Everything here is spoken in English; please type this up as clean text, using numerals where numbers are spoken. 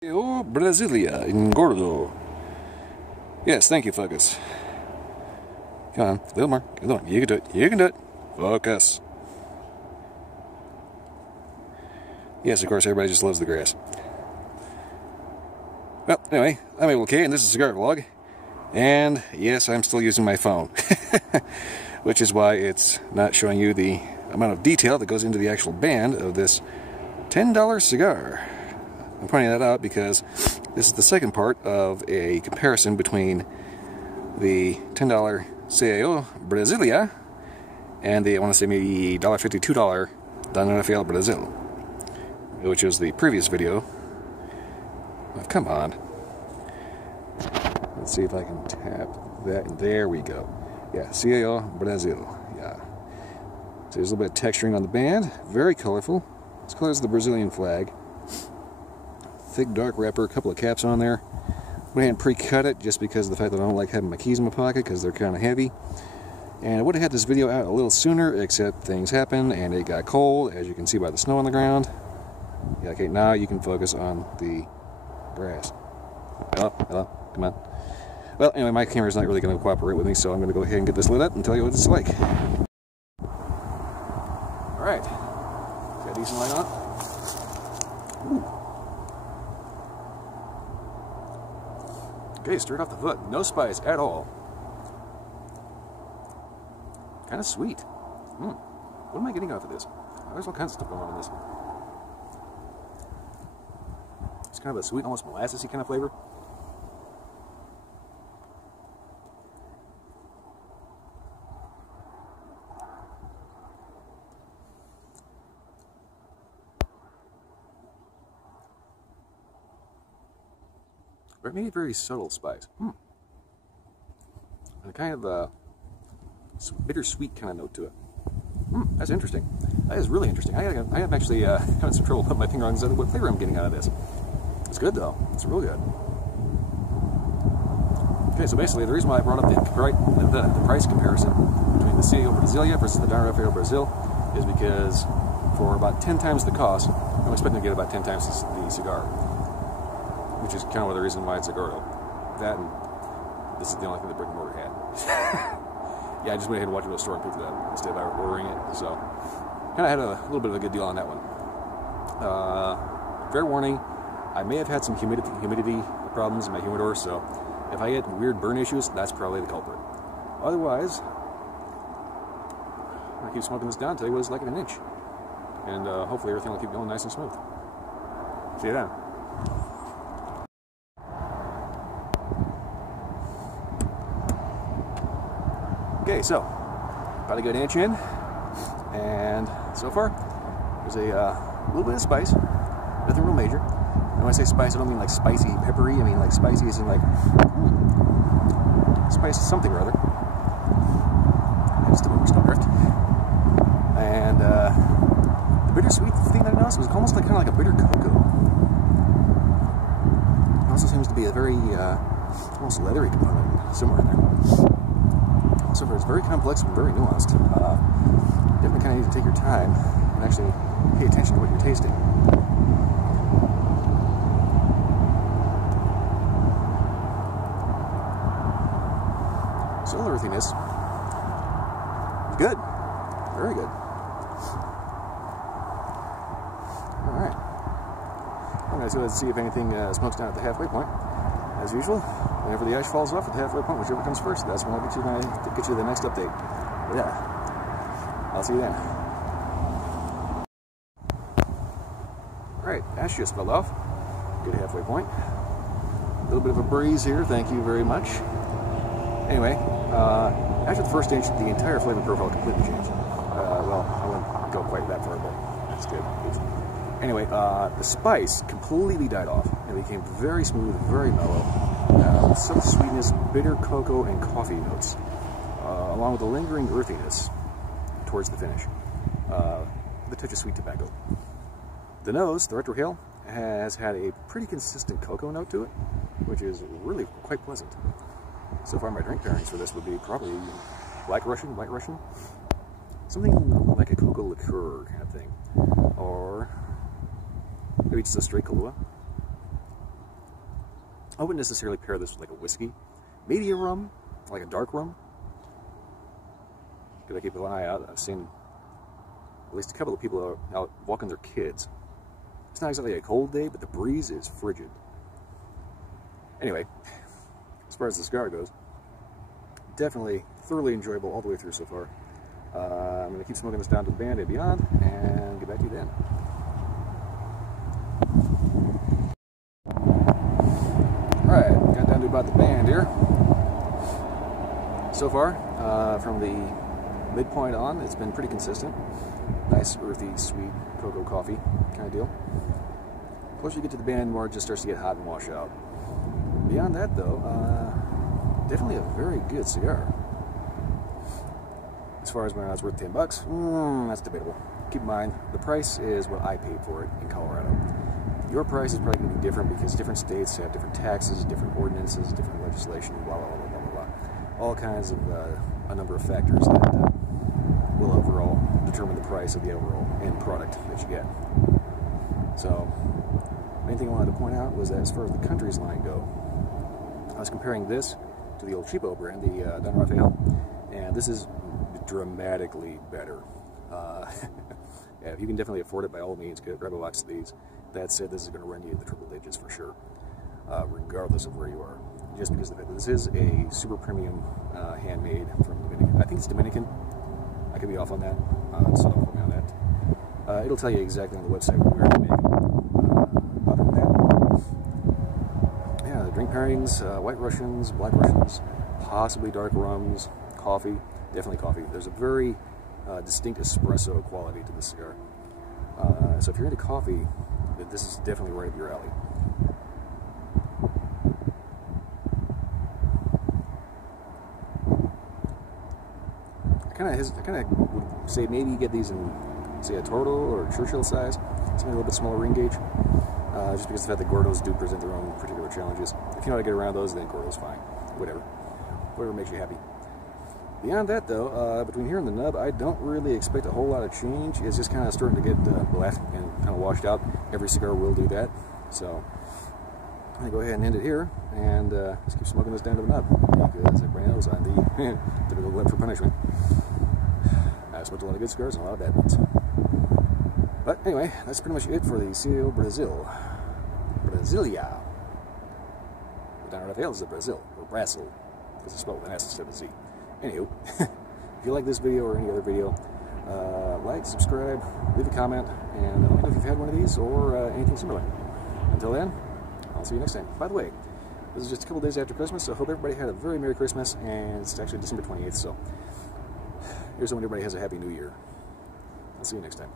CAO Brazilia in Gordo. Yes, thank you, focus. Come on, a little more. Come on, you can do it. You can do it. Focus. Yes, of course, everybody just loves the grass. Well, anyway, I'm okay, and this is a cigar vlog. And yes, I'm still using my phone, which is why it's not showing you the amount of detail that goes into the actual band of this $10 cigar. I'm pointing that out because this is the second part of a comparison between the $10 CAO Brazilia and the, I want to say maybe $1.50, $2 CAO Brasil, which was the previous video. Oh, come on. Let's see if I can tap that. There we go. Yeah, CAO Brasil. Yeah. So there's a little bit of texturing on the band. Very colorful. This color is the Brazilian flag. Thick dark wrapper, a couple of caps on there. Went ahead and pre-cut it just because of the fact that I don't like having my keys in my pocket because they're kind of heavy. And I would have had this video out a little sooner, except things happened and it got cold, as you can see by the snow on the ground. Yeah, okay, now you can focus on the grass. Hello, hello, come on. Well, anyway, my camera's not really going to cooperate with me, so I'm going to go ahead and get this lit up and tell you what it's like. Alright, got a decent light on. Ooh. Okay, straight off the foot, no spice at all. Kind of sweet. What am I getting off of this? There's all kinds of stuff going on in this. It's kind of a sweet, almost molassesy kind of flavor. But maybe very subtle spice. And kind of a bittersweet kind of note to it. That's interesting. That is really interesting. I am actually having some trouble putting my finger on what flavor I'm getting out of this. It's good though. It's real good. Okay, so basically the reason why I brought up the price comparison between the CAO Brazilia versus the CAO Brasil is because for about 10 times the cost, I'm expecting to get about 10 times the cigar, which is kind of the reason why it's a Gordo. That and this is the only thing the brick and mortar had. Yeah, I just went ahead and walked into the store and picked it up instead of ordering it. So, kind of had a little bit of a good deal on that one. Fair warning, I may have had some humidity problems in my humidor, so if I get weird burn issues, that's probably the culprit. Otherwise, I keep smoking this down until it was like an inch. And hopefully everything will keep going nice and smooth. See you then. Okay, so about a good inch in, and so far there's a little bit of spice, nothing real major. And when I say spice, I don't mean like spicy, peppery. I mean like spicy as in like spice something or other. Just a little drift. And the bittersweet thing that I noticed was almost like kind of like a bitter cocoa. It also seems to be a very almost leathery component somewhere in there. So it's very complex and very nuanced. Definitely kind of need to take your time and actually pay attention to what you're tasting. Still earthiness. Good. Very good. Alright. I'm going to go and see if anything smokes down at the halfway point. As usual, whenever the ice falls off at the halfway point, whichever comes first, that's when I'll get you the next update. But yeah, I'll see you then. Alright, ash just fell off. Good halfway point. A little bit of a breeze here, thank you very much. Anyway, after the first inch, the entire flavor profile completely changed. Well, I wouldn't go quite that far, but that's good. Anyway, the spice completely died off. It became very smooth, very mellow. Subtle sweetness, bitter cocoa and coffee notes, along with a lingering earthiness towards the finish. With a touch of sweet tobacco. The nose, the retrohale, has had a pretty consistent cocoa note to it, which is really quite pleasant. So far, my drink pairings for this would be probably Black Russian, White Russian, something like a cocoa liqueur kind of thing, or maybe just a straight Kahlua. I wouldn't necessarily pair this with like a whiskey. Maybe a rum, like a dark rum. Gotta keep an eye out. I've seen at least a couple of people out walking their kids. It's not exactly a cold day, but the breeze is frigid. Anyway, as far as the cigar goes, definitely thoroughly enjoyable all the way through so far. I'm going to keep smoking this down to the band and beyond, and get back to you then. Alright, got down to about the band here. So far, from the midpoint on, it's been pretty consistent. Nice, earthy, sweet cocoa coffee kind of deal. Closer you get to the band, more it just starts to get hot and wash out. Beyond that, though, definitely a very good cigar. As far as whether or not it's worth $10, that's debatable. Keep in mind, the price is what I paid for it in Colorado. Your price is probably going to be different because different states have different taxes, different ordinances, different legislation, blah, blah, blah, blah, blah, blah. All kinds of, a number of factors that will overall determine the price of the overall end product that you get. So, main thing I wanted to point out was that as far as the countries line go, I was comparing this to the old cheapo brand, the Don Rafael, and this is dramatically better. Yeah, if you can definitely afford it, by all means, grab a box of these. That said, this is going to run you in the triple digits for sure, regardless of where you are. Just because of the fact that this is a super premium handmade from Dominican. I think it's Dominican. I could be off on that. So don't quote me on that. It'll tell you exactly on the website where to make it. Other than that, yeah, the drink pairings, White Russians, Black Russians, possibly dark rums, coffee, definitely coffee. There's a very distinct espresso quality to this cigar. So if you're into coffee, this is definitely right up your alley. I kind of would say maybe you get these in, say, a Toro or Churchill size, something a little bit smaller ring gauge, just because of the fact that Gordos do present their own particular challenges. If you know how to get around those, then Gordo's fine. Whatever makes you happy. Beyond that, though, between here and the nub, I don't really expect a whole lot of change. It's just kind of starting to get black and kind of washed out. Every cigar will do that. So I'm going to go ahead and end it here, and just keep smoking this down to the nub, because everybody knows I'm the typical glutton for punishment. I've smoked a lot of good cigars and a lot of bad ones. But anyway, that's pretty much it for the CAO Brazilia. The Don Rafael is the Brazil, or Brazil, because it's spelled with an S instead of a Z. Anywho, if you like this video or any other video, like, subscribe, leave a comment, and let me know if you've had one of these or anything similar. Until then, I'll see you next time. By the way, this is just a couple days after Christmas, so I hope everybody had a very Merry Christmas, and it's actually December 28th, so here's hoping everybody has a Happy New Year. I'll see you next time.